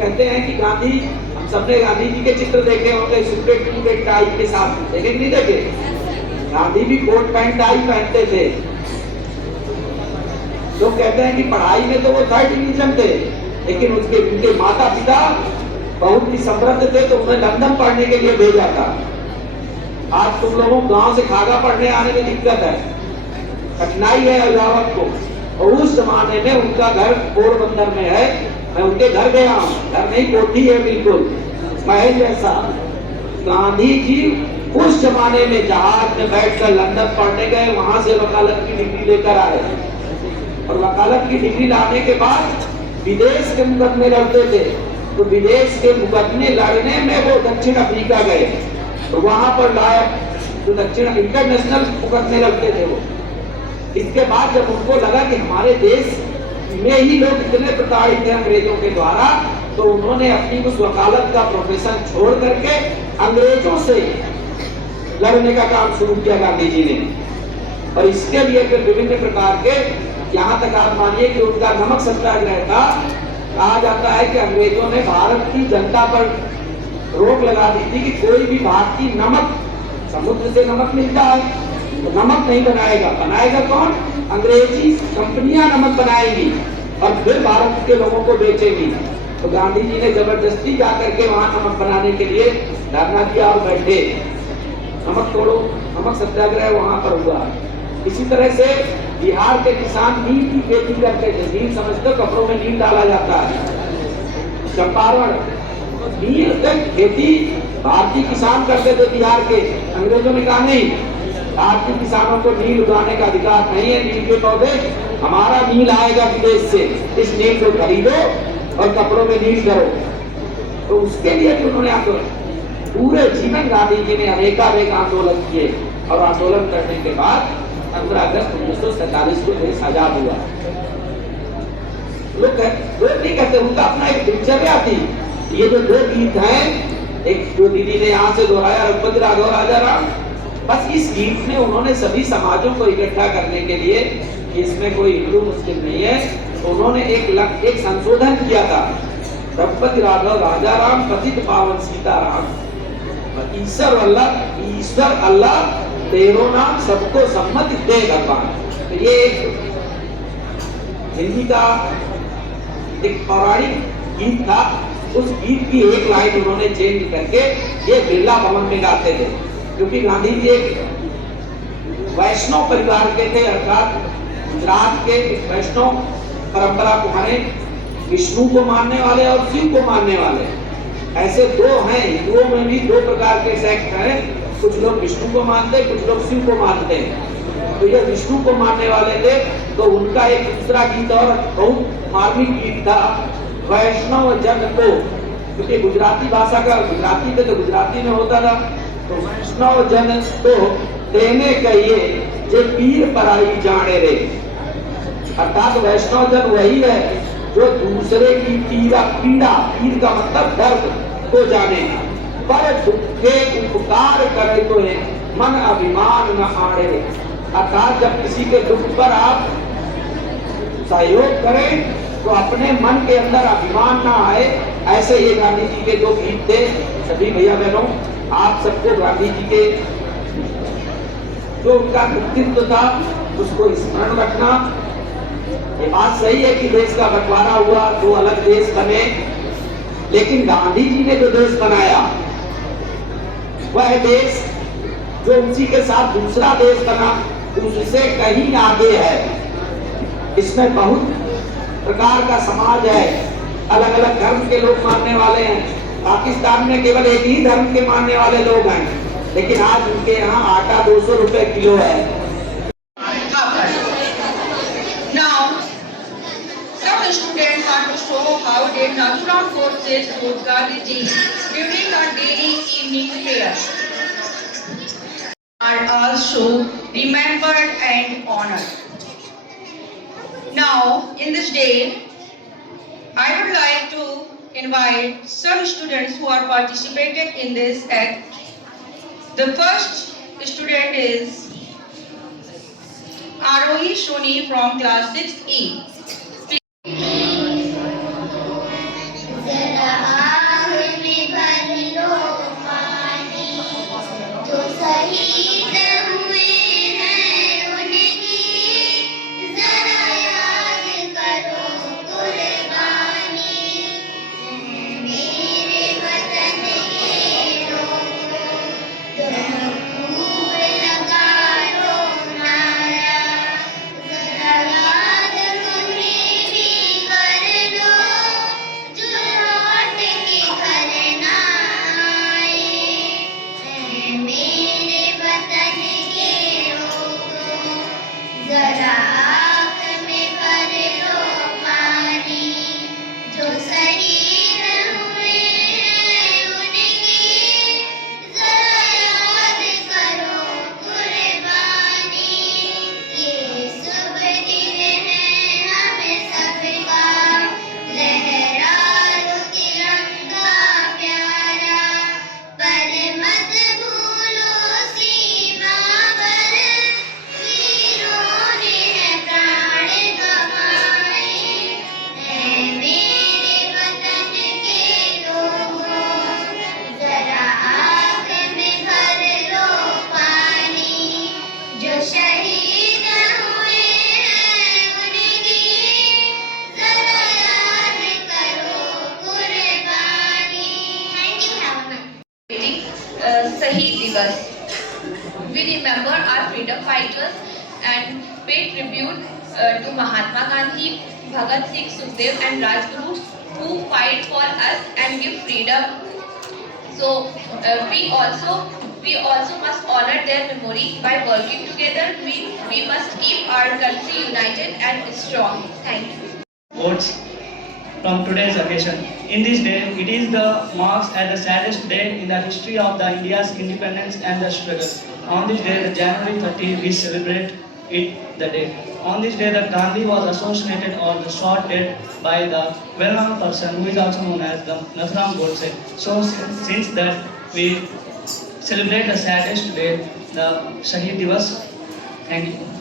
कहते हैं कि गांधी, हम सबने गांधी जी के चित्र देखे होंगे, सूट टाई के साथ, देखे कि नहीं देखे? गांधी भी कोट पैंट टाई पहनते थे। लोग कहते हैं कि पढ़ाई में तो वो थर्ड डिवीजन थे, लेकिन उनके माता पिता बहुत ही समृद्ध थे, तो उन्हें लंदन पढ़ने के लिए भेजा था। आज तुम लोगों गांव से खागा पढ़ने आने में दिक्कत है, कठिनाई है अभिभावक को। और उस जमाने में उनका घर पोरबंदर में है, मैं उनके घर गया हूँ, घर नहीं कोठी है, बिल्कुल महल जैसा। गांधी जी उस जमाने में जहाज में बैठकर लंदन पढ़ने गए, वहां से वकालत की डिग्री लेकर आए, और वकालत की डिग्री लाने के बाद विदेश के मुकदमे लड़ते थे। तो विदेश के मुकदमे लड़ने में वो दक्षिण अफ्रीका गए, तो वहां पर लायक जो दक्षिण इंटरनेशनल मुकदमे लड़ते थे वो। इसके बाद जब उनको लगा कि हमारे देश में ही लोग इतने प्रताड़ित हैं अंग्रेजों के द्वारा, तो उन्होंने अपनी उस वकालत का प्रोफेशन छोड़ करके अंग्रेजों से लड़ने का काम शुरू किया गांधी जी ने। और इसके लिए फिर विभिन्न प्रकार के, यहाँ तक आप मानिए कि उनका नमक सत्याग्रह था। कहा जाता है कि अंग्रेजों ने भारत की जनता पर रोक लगा दी थी कि कोई भी भारतीय नमक, समुद्र से नमक मिलता है तो नमक नहीं बनाएगा। बनाएगा कौन? अंग्रेजी कंपनियां नमक बनाएंगी और फिर भारत के लोगों को बेचेंगी। तो गांधी जी ने जबरदस्ती जाकर के वहां नमक बनाने के लिए धरना दिया और बैठे, नमक तोड़ो, नमक सत्याग्रह वहां पर हुआ। इसी तरह से बिहार के किसान नील की खेती करते थे। नील समझते, कपड़ों में नील डाला जाता है, चंपारण। नील की खेती भारतीय किसान करते थे बिहार के। अंग्रेजों ने कहा नहीं, भारतीय किसानों को नील उगाने का अधिकार नहीं है, नील के पौधे, हमारा नील आएगा विदेश से, इस नील को खरीदो और कपड़ों में नील करो। तो उसके लिए भी उन्होंने आंदोलन, पूरे जीवन गांधी जी ने अनेकानेक आंदोलन किए, और आंदोलन करने के बाद 15 अगस्त 1947 को देश आजाद हुआ। लोग नहीं कहते, उनका अपना एक दिनचर्या थी। ये जो दो गीत हैं, एक जो दीदी ने यहाँ से दोहराया, रघुपति राघव राजा राम, बस इस गीत में उन्होंने सभी समाजों को इकट्ठा करने के लिए, इसमें कोई हिंदू मुस्लिम नहीं है, तो उन्होंने एक संशोधन किया था। रघुपति राघव राजा राम, पतित पावन सीताराम, ईश्वर अल्लाह तेरो नाम सबको सम्मति दे भगवान। तो ये हिंदी का एक पौराणिक गीत था। उस गीत की एक लाइन उन्होंने चेंज करके ये बिरला भवन में गाते थे, क्योंकि गांधी जी एक वैष्णव परिवार के थे, अर्थात गुजरात के वैष्णव परंपरा को माने, विष्णु को मानने वाले और शिव को मानने वाले। ऐसे दो हैं, हिंदुओं में भी दो प्रकार के सेक्ट हैं, कुछ लोग विष्णु को मानते हैं, कुछ लोग शिव को मानते हैं। तो ये विष्णु को मानने वाले थे, तो उनका एक दूसरा गीत और बहुत मार्मिक गीत था, वैष्णव जन को, क्योंकि गुजराती भाषा का, गुजराती थे तो गुजराती में होता था, तो वैष्णव जन को देने कहिए जे पीर पराई जाने रे। अर्थात वैष्णव जन वही है जो दूसरे की पीड़ा, पीर का मतलब दर्द को जाने, पर दुखे उपकार करे तो है मन अभिमान न आड़े। अर्थात जब किसी के दुख पर आप सहयोग करें तो अपने मन के अंदर अभिमान ना आए। ऐसे ये गांधी जी के दो गीत थे। सभी भैया बहनों, आप सबको गांधी जी के जो उनका व्यक्तित्व था उसको स्मरण रखना। ये बात सही है कि देश का बंटवारा हुआ, दो अलग देश बने, लेकिन गांधी जी ने जो देश बनाया वह देश जो उसी के साथ दूसरा देश बना उससे कहीं आगे है। इसमें बहुत प्रकार का समाज है, अलग अलग धर्म के लोग मानने वाले हैं। पाकिस्तान में केवल एक ही धर्म के मानने वाले लोग हैं, लेकिन आज उनके यहाँ आटा 200 रुपए किलो है। Students want to show how they Nathuram forces support Gandhi during a daily evening prayer. Are also remembered and honored. Now, in this day, I would like to invite some students who are participated in this act. The first student is Arohi Shoni from class 6E. जरा us. We remember our freedom fighters and pay tribute to Mahatma Gandhi, Bhagat Singh, Sukhdev and Rajguru who fight for us and give freedom. So we also must honor their memory by working together. We must keep our country united and strong. Thank you. Quotes from today's occasion. In this day, it is the marks as the saddest day in the history of the India's independence and the struggle. On this day, the January 30, we celebrate it the day. On this day, that Gandhi was assassinated or shot dead by the well-known person who is also known as the Nathuram Godse. So, since that we celebrate the saddest day, the Shahid Divas. Thank you.